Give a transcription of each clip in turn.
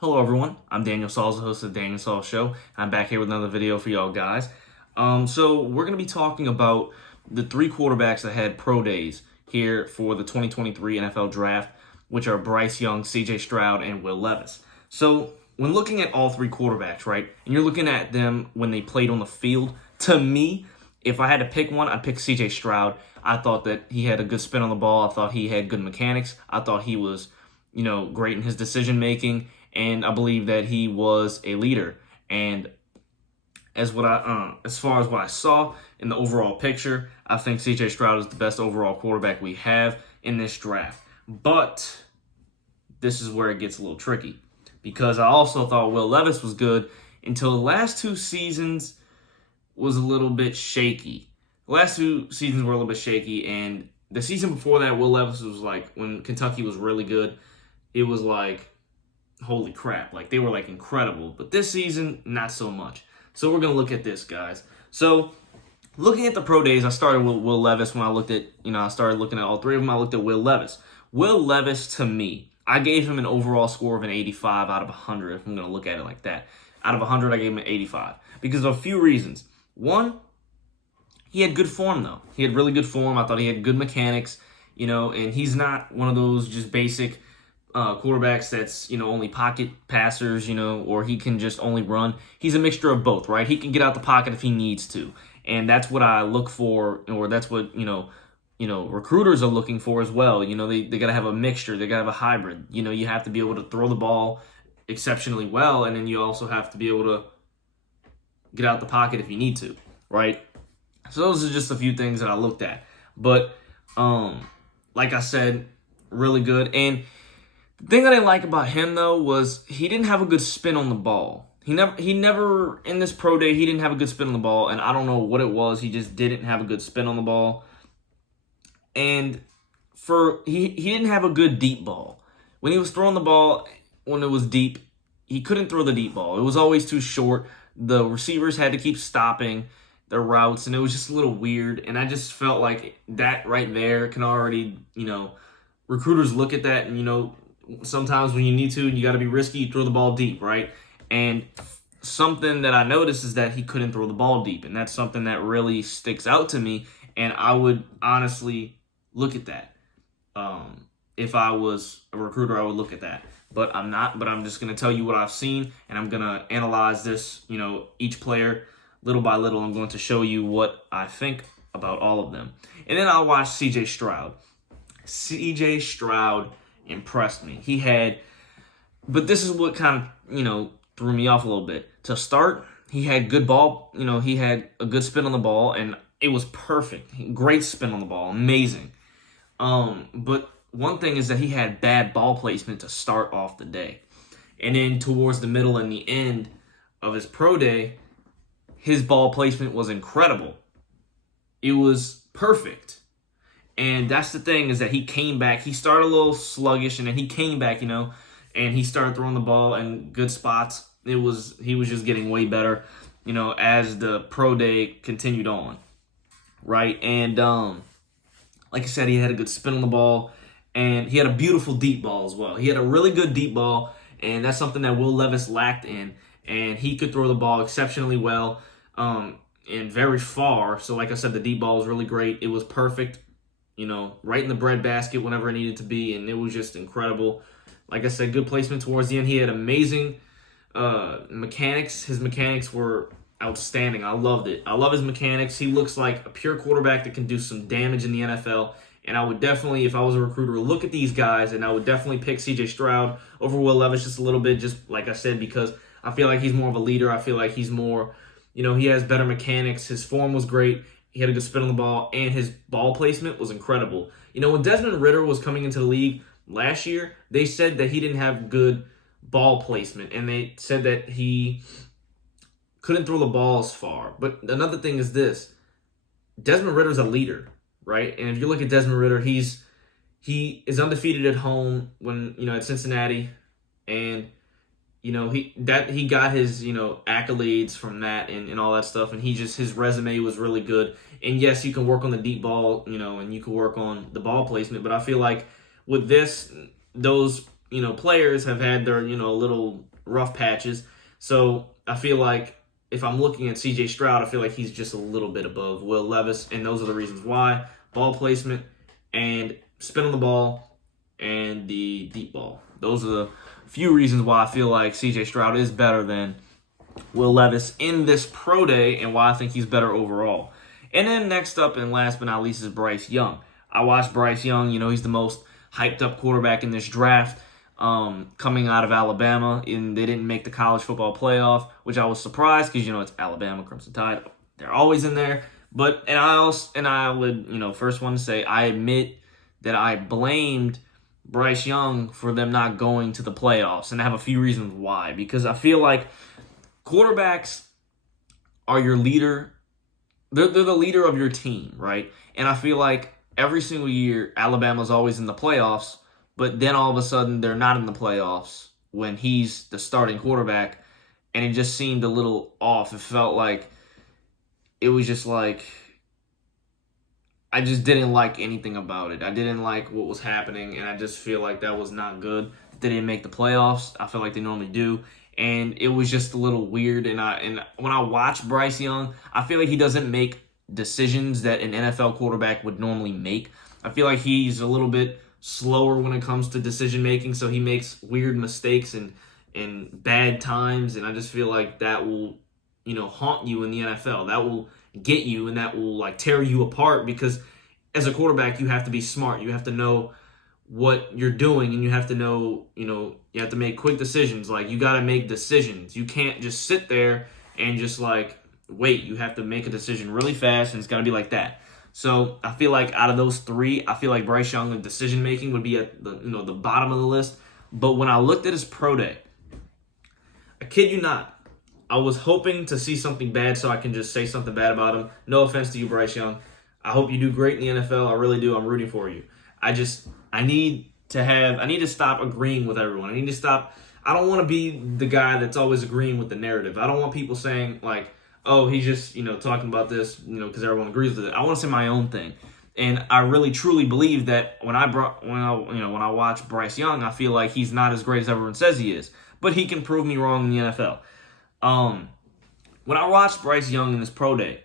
Hello everyone, I'm Daniel Sauls, the host of the Daniel Sauls Show. I'm back here with another video for y'all guys. So we're going to be talking about the three quarterbacks that had pro days here for the 2023 NFL Draft, which are Bryce Young, CJ Stroud, and Will Levis. So when looking at all three quarterbacks, right, and you're looking at them when they played on the field, to me, if I had to pick one, I'd pick CJ Stroud. I thought that he had a good spin on the ball. I thought he had good mechanics. I thought he was, great in his decision making. And I believe that he was a leader. And as far as what I saw in the overall picture, I think CJ Stroud is the best overall quarterback we have in this draft. But this is where it gets a little tricky, because I also thought Will Levis was good until the last two seasons was a little bit shaky. The last two seasons were a little bit shaky, and the season before that, Will Levis was like, when Kentucky was really good, it was like, holy crap, like they were like incredible. But this season, not so much. So we're going to look at this, guys. So looking at the pro days, I started with Will Levis. When I started looking at all three of them, I looked at Will Levis. Will Levis, to me, I gave him an overall score of an 85 out of 100, if I'm going to look at it like that. Out of 100, I gave him an 85 because of a few reasons. One, he had good form, though. He had really good form. I thought he had good mechanics, and he's not one of those just basic quarterbacks that's, only pocket passers, or he can just only run. He's a mixture of both, right? He can get out the pocket if he needs to. And that's what I look for, or that's what, recruiters are looking for as well. They got to have a mixture. They got to have a hybrid. You have to be able to throw the ball exceptionally well, and then you also have to be able to get out the pocket if you need to, right? So those are just a few things that I looked at. But like I said, really good. And the thing that I didn't like about him, though, was he didn't have a good spin on the ball. He never in this pro day, he didn't have a good spin on the ball, and I don't know what it was. He just didn't have a good spin on the ball. And he didn't have a good deep ball. When he was throwing the ball, when it was deep, he couldn't throw the deep ball. It was always too short. The receivers had to keep stopping their routes, and it was just a little weird. And I just felt like that right there can already, recruiters look at that and, sometimes when you need to and you got to be risky, you throw the ball deep, right? And something that I noticed is that he couldn't throw the ball deep, and that's something that really sticks out to me, and I would honestly look at that. If I was a recruiter, I would look at that. But I'm not, but I'm just going to tell you what I've seen, and I'm going to analyze this, each player little by little. I'm going to show you what I think about all of them. And then I'll watch CJ Stroud. CJ Stroud impressed me. But this is what kind of, threw me off a little bit. To start, he had good ball, he had a good spin on the ball, and it was perfect. Great spin on the ball, amazing. But one thing is that he had bad ball placement to start off the day. And then towards the middle and the end of his pro day, his ball placement was incredible. It was perfect. And that's the thing, is that he came back. He started a little sluggish, and then he came back, and he started throwing the ball in good spots. He was just getting way better, as the pro day continued on, right? And like I said, he had a good spin on the ball, and he had a beautiful deep ball as well. He had a really good deep ball, and that's something that Will Levis lacked in. And he could throw the ball exceptionally well, and very far. So like I said, the deep ball was really great. It was perfect. Right in the breadbasket whenever it needed to be, and it was just incredible. Like I said, good placement towards the end. He had amazing mechanics. His mechanics were outstanding. I loved it. I love his mechanics. He looks like a pure quarterback that can do some damage in the NFL, and I would definitely, if I was a recruiter, look at these guys, and I would definitely pick CJ Stroud over Will Levis just a little bit, just like I said, because I feel like he's more of a leader. I feel like he's more, he has better mechanics. His form was great. He had a good spin on the ball, and his ball placement was incredible. When Desmond Ridder was coming into the league last year, they said that he didn't have good ball placement, and they said that he couldn't throw the ball as far. But another thing is this. Desmond Ridder's a leader, right? And if you look at Desmond Ridder, he is undefeated at home when, at Cincinnati, and he got his, accolades from that and all that stuff, and his resume was really good. And yes, you can work on the deep ball, and you can work on the ball placement, but I feel like with this, those players have had their, little rough patches. So I feel like if I'm looking at C.J. Stroud, I feel like he's just a little bit above Will Levis, and those are the reasons why: ball placement and spin on the ball and the deep ball. Those are the few reasons why I feel like C.J. Stroud is better than Will Levis in this pro day, and why I think he's better overall. And then next up and last but not least is Bryce Young. I watched Bryce Young. He's the most hyped up quarterback in this draft, coming out of Alabama, and they didn't make the college football playoff, which I was surprised because it's Alabama, Crimson Tide. They're always in there. But I would first one to say I admit that I blamed Bryce Young for them not going to the playoffs, and I have a few reasons why. Because I feel like quarterbacks are your leader. They're the leader of your team, right? And I feel like every single year Alabama's always in the playoffs, but then all of a sudden they're not in the playoffs when he's the starting quarterback, and it just seemed a little off. It felt like it was just like I just didn't like anything about it. I didn't like what was happening, and I just feel like that was not good. They didn't make the playoffs. I feel like they normally do, and it was just a little weird. And when I watch Bryce Young, I feel like he doesn't make decisions that an NFL quarterback would normally make. I feel like he's a little bit slower when it comes to decision making, so he makes weird mistakes and bad times, and I just feel like that will haunt you in the NFL. That will get you, and that will tear you apart, because as a quarterback you have to be smart. You have to know what you're doing, and you have to know, you have to make quick decisions. You got to make decisions. You can't just sit there and just wait. You have to make a decision really fast, and it's got to be like that. So I feel like out of those three, I feel like Bryce Young in decision making would be at the bottom of the list. But when I looked at his pro day, I kid you not, I was hoping to see something bad so I can just say something bad about him. No offense to you, Bryce Young. I hope you do great in the NFL. I really do. I'm rooting for you. I need to stop agreeing with everyone. I don't want to be the guy that's always agreeing with the narrative. I don't want people saying oh, he's just, talking about this, because everyone agrees with it. I want to say my own thing. And I really truly believe that when I watch Bryce Young, I feel like he's not as great as everyone says he is. But he can prove me wrong in the NFL. When I watched Bryce Young in his pro day,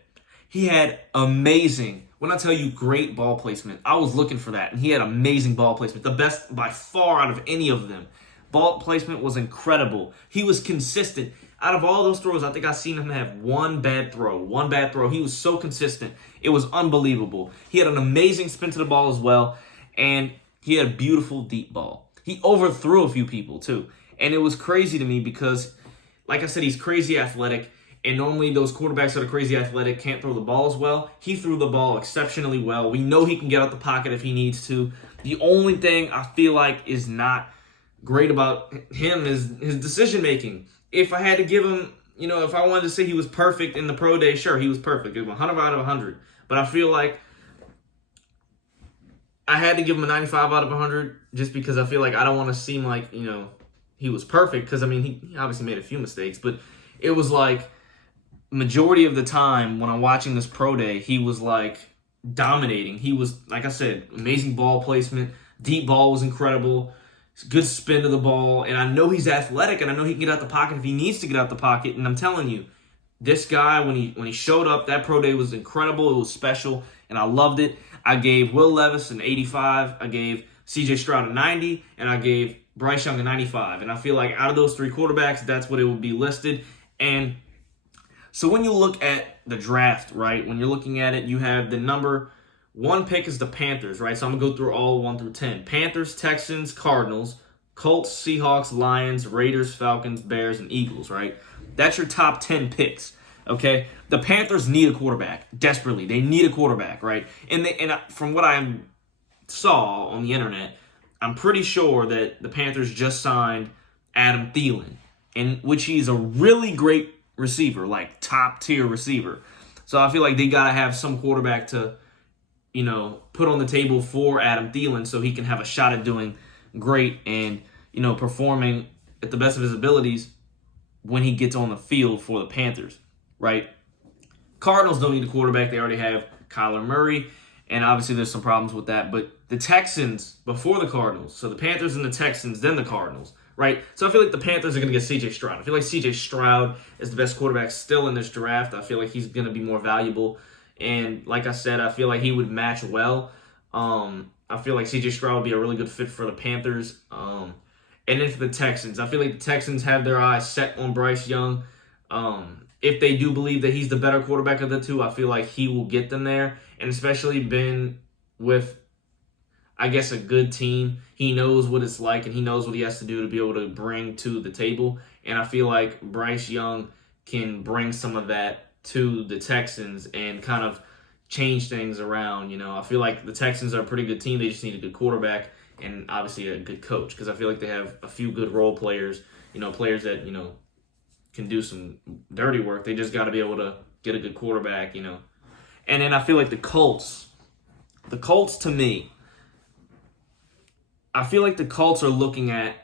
he had amazing, when I tell you great ball placement, I was looking for that, and he had amazing ball placement, the best by far out of any of them. Ball placement was incredible. He was consistent. Out of all those throws, I think I've seen him have one bad throw. He was so consistent. It was unbelievable. He had an amazing spin to the ball as well, and he had a beautiful deep ball. He overthrew a few people too, and it was crazy to me because, like I said, he's crazy athletic, and normally those quarterbacks that are crazy athletic can't throw the ball as well. He threw the ball exceptionally well. We know he can get out the pocket if he needs to. The only thing I feel like is not great about him is his decision-making. If I had to give him, if I wanted to say he was perfect in the pro day, sure, he was perfect. It was 100 out of 100. But I feel like I had to give him a 95 out of 100 just because I feel like I don't want to seem like, he was perfect, because, he obviously made a few mistakes, but it was majority of the time when I'm watching this pro day, he was dominating. He was, like I said, amazing ball placement. Deep ball was incredible. Good spin to the ball. And I know he's athletic, and I know he can get out the pocket if he needs to get out the pocket. And I'm telling you, this guy, when he showed up, that pro day was incredible. It was special, and I loved it. I gave Will Levis an 85. I gave C.J. Stroud a 90, and I gave Bryce Young a 95. And I feel like out of those three quarterbacks, that's what it would be listed. And so when you look at the draft, right, when you're looking at it, you have the number one pick is the Panthers, right? So I'm going to go through all 1 through 10. Panthers, Texans, Cardinals, Colts, Seahawks, Lions, Raiders, Falcons, Bears, and Eagles, right? That's your top 10 picks, okay? The Panthers need a quarterback desperately. They need a quarterback, right? And from what I saw on the internet, I'm pretty sure that the Panthers just signed Adam Thielen, in which he's a really great receiver, top-tier receiver. So I feel like they got to have some quarterback to put on the table for Adam Thielen so he can have a shot at doing great and, performing at the best of his abilities when he gets on the field for the Panthers, right? Cardinals don't need a quarterback. They already have Kyler Murray, And obviously there's some problems with that. But the Texans before the Cardinals. So the Panthers and the Texans, then the Cardinals, right? So I feel like the Panthers are going to get C.J. Stroud. I feel like C.J. Stroud is the best quarterback still in this draft. I feel like he's going to be more valuable. And like I said, I feel like he would match well. I feel like C.J. Stroud would be a really good fit for the Panthers. And then for the Texans, I feel like the Texans have their eyes set on Bryce Young. If they do believe that he's the better quarterback of the two, I feel like he will get them there. And especially been with, I guess, a good team. He knows what it's like, and he knows what he has to do to be able to bring to the table. And I feel like Bryce Young can bring some of that to the Texans and kind of change things around. I feel like the Texans are a pretty good team. They just need a good quarterback and obviously a good coach, because I feel like they have a few good role players, players that, can do some dirty work. They just got to be able to get a good quarterback, And then I feel like the Colts to me, I feel like the Colts are looking at,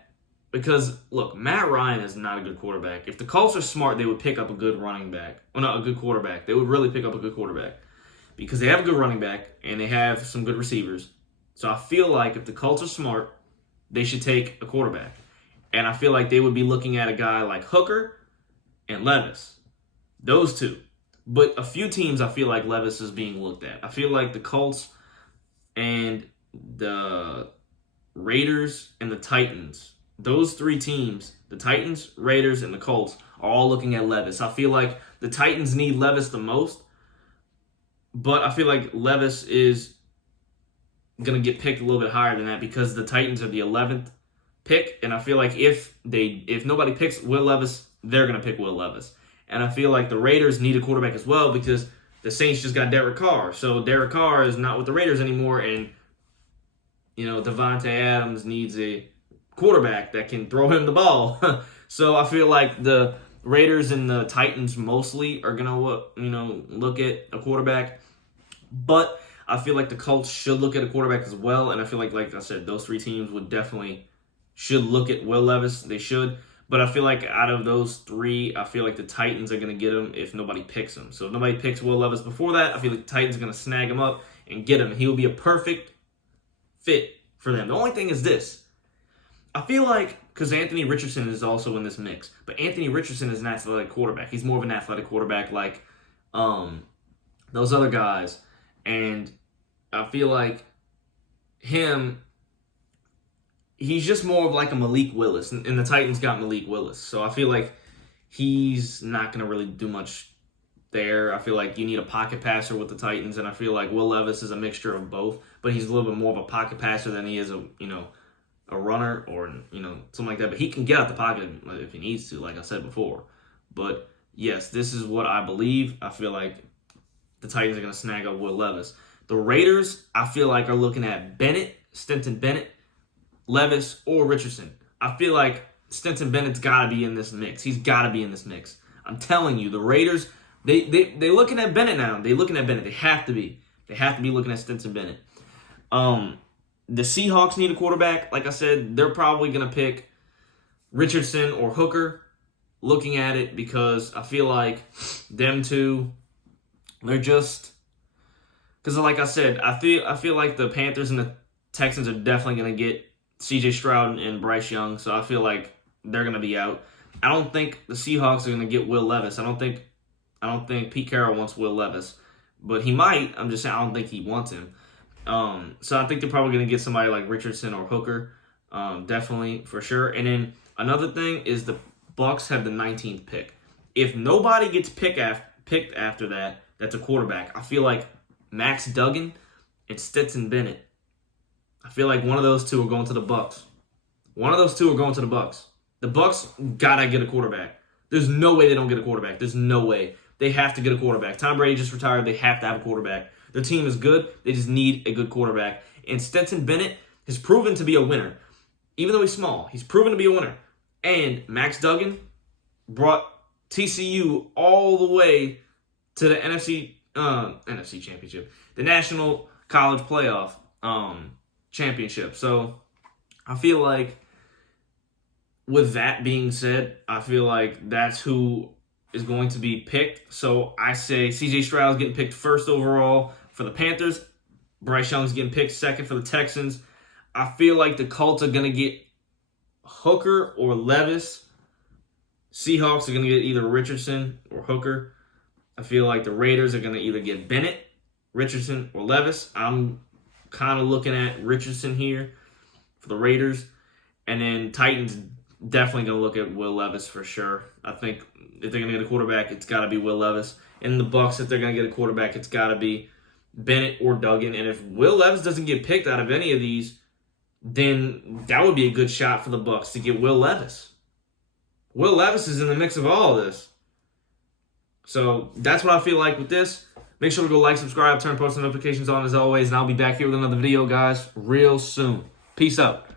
because, look, Matt Ryan is not a good quarterback. If the Colts are smart, they would pick up a good running back. Well, not a good quarterback. They would really pick up a good quarterback because they have a good running back and they have some good receivers. So I feel like if the Colts are smart, they should take a quarterback. And I feel like they would be looking at a guy like Hooker and Levis. Those two. But a few teams, I feel like Levis is being looked at. I feel like the Colts and the Raiders and the Titans, those three teams, the Titans, Raiders, and the Colts, are all looking at Levis. I feel like the Titans need Levis the most, but I feel like Levis is going to get picked a little bit higher than that because the Titans are the 11th pick, and I feel like if nobody picks Will Levis, they're going to pick Will Levis. And I feel like the Raiders need a quarterback as well because the Saints just got Derek Carr. So Derek Carr is not with the Raiders anymore, and Davante Adams needs a quarterback that can throw him the ball. So I feel like the Raiders and the Titans mostly are gonna look at a quarterback, but I feel like the Colts should look at a quarterback as well. And I feel like I said, those three teams should look at Will Levis. They should. But I feel like out of those three, I feel like the Titans are going to get him if nobody picks him. So if nobody picks Will Levis before that, I feel like the Titans are going to snag him up and get him. He will be a perfect fit for them. The only thing is this. I feel like, because Anthony Richardson is also in this mix, but Anthony Richardson is an athletic quarterback. He's more of an athletic quarterback like those other guys. And I feel like he's just more of like a Malik Willis, and the Titans got Malik Willis. So I feel like he's not going to really do much there. I feel like you need a pocket passer with the Titans, and I feel like Will Levis is a mixture of both, but he's a little bit more of a pocket passer than he is a runner or, something like that. But he can get out the pocket if he needs to, like I said before. But yes, this is what I believe. I feel like the Titans are going to snag up Will Levis. The Raiders, I feel like, are looking at Stetson Bennett, Levis, or Richardson. I feel like Stetson Bennett's got to be in this mix. He's got to be in this mix. I'm telling you, the Raiders, they're looking at Bennett now. They're looking at Bennett. They have to be. They have to be looking at Stetson Bennett. The Seahawks need a quarterback. Like I said, they're probably going to pick Richardson or Hooker, looking at it, because I feel like them two, they're just... Because like I said, I feel like the Panthers and the Texans are definitely going to get C.J. Stroud and Bryce Young, so I feel like they're going to be out. I don't think the Seahawks are going to get Will Levis. I don't think Pete Carroll wants Will Levis, but he might. I'm just saying I don't think he wants him. So I think they're probably going to get somebody like Richardson or Hooker, definitely, for sure. And then another thing is the Bucs have the 19th pick. If nobody gets picked after that, that's a quarterback. I feel like Max Duggan and Stetson Bennett. I feel like one of those two are going to the Bucs. The Bucs gotta get a quarterback. There's no way they don't get a quarterback. There's no way. They have to get a quarterback. Tom Brady just retired. They have to have a quarterback. Their team is good. They just need a good quarterback. And Stetson Bennett has proven to be a winner. Even though he's small, he's proven to be a winner. And Max Duggan brought TCU all the way to the NFC Championship, the National College Playoff Championship. So I feel like, with that being said, I feel like that's who is going to be picked. So I say C.J. Stroud is getting picked first overall for the Panthers. Bryce Young's getting picked second for the Texans. I feel like the Colts are going to get Hooker or Levis. Seahawks are going to get either Richardson or Hooker. I feel like the Raiders are going to either get Bennett, Richardson, or Levis. I'm kind of looking at Richardson here for the Raiders. And then Titans definitely going to look at Will Levis for sure. I think if they're going to get a quarterback, it's got to be Will Levis. In the Bucs, if they're going to get a quarterback, it's got to be Bennett or Duggan. And if Will Levis doesn't get picked out of any of these, then that would be a good shot for the Bucs to get Will Levis. Will Levis is in the mix of all of this. So that's what I feel like with this. Make sure to go like, subscribe, turn post notifications on as always, and I'll be back here with another video, guys, real soon. Peace out.